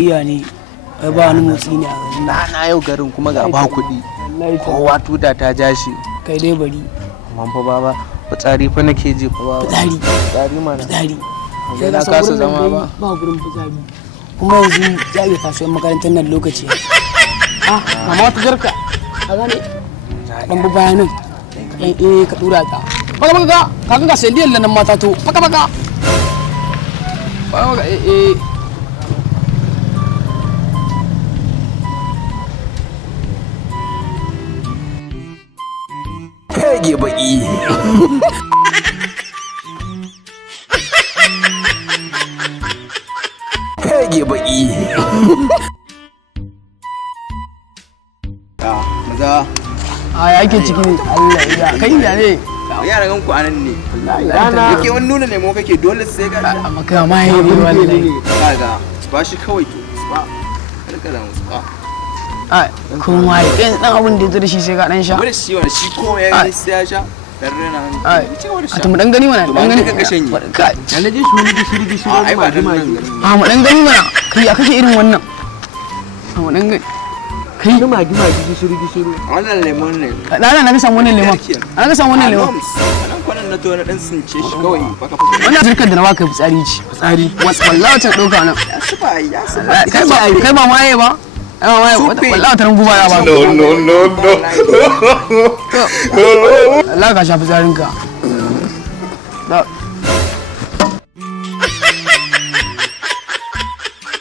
iya ne ba ni motsi ne a garin na yau garin kuma ga ba kuɗi kowa tuda ta ja shi kai dai bari amma fa baba fitsari fa nake ji fa baba fitsari mana fitsari sai na kasa zama ba gurin fitsari kuma yanzu ya yi kasuwar makarantar nan lokaci mama wata jarka a gane dan bu bayanin ka dura ta baka kaga ga sai liyan nan mata to baka baka Fege baki. Fege baki. maza ya ke ciki ne Allah ya kai ya ne yara gan ku anan ne yake wani nuna ne mu kake dole sai ga amma kai ma yi ne wallahi kaga ba shi kawai to ba karka da musu ba kuma dan abin da ya zo da shi sai ka dan sha wani shi wani shi ko ya gani sai ya sha dan rena a to mu dan gani mana dan gani ka shanye Na je shi wani gishiri ba dan nan mu dan gani mana kai ya kake irin wannan mu dan gani kai ni magi gishiri. wannan lemon ne na ga samu wannan lemon na ga samu wannan lemon nan kwanan na to na dan sunce shi kawai baka wannan zirkar da na baka fitsari ce Fitsari. wallahi ta dauka nan ya sufa kai ba maye ba wallahi ta rungu ba ya ba No. Allah ka shafi tsarinka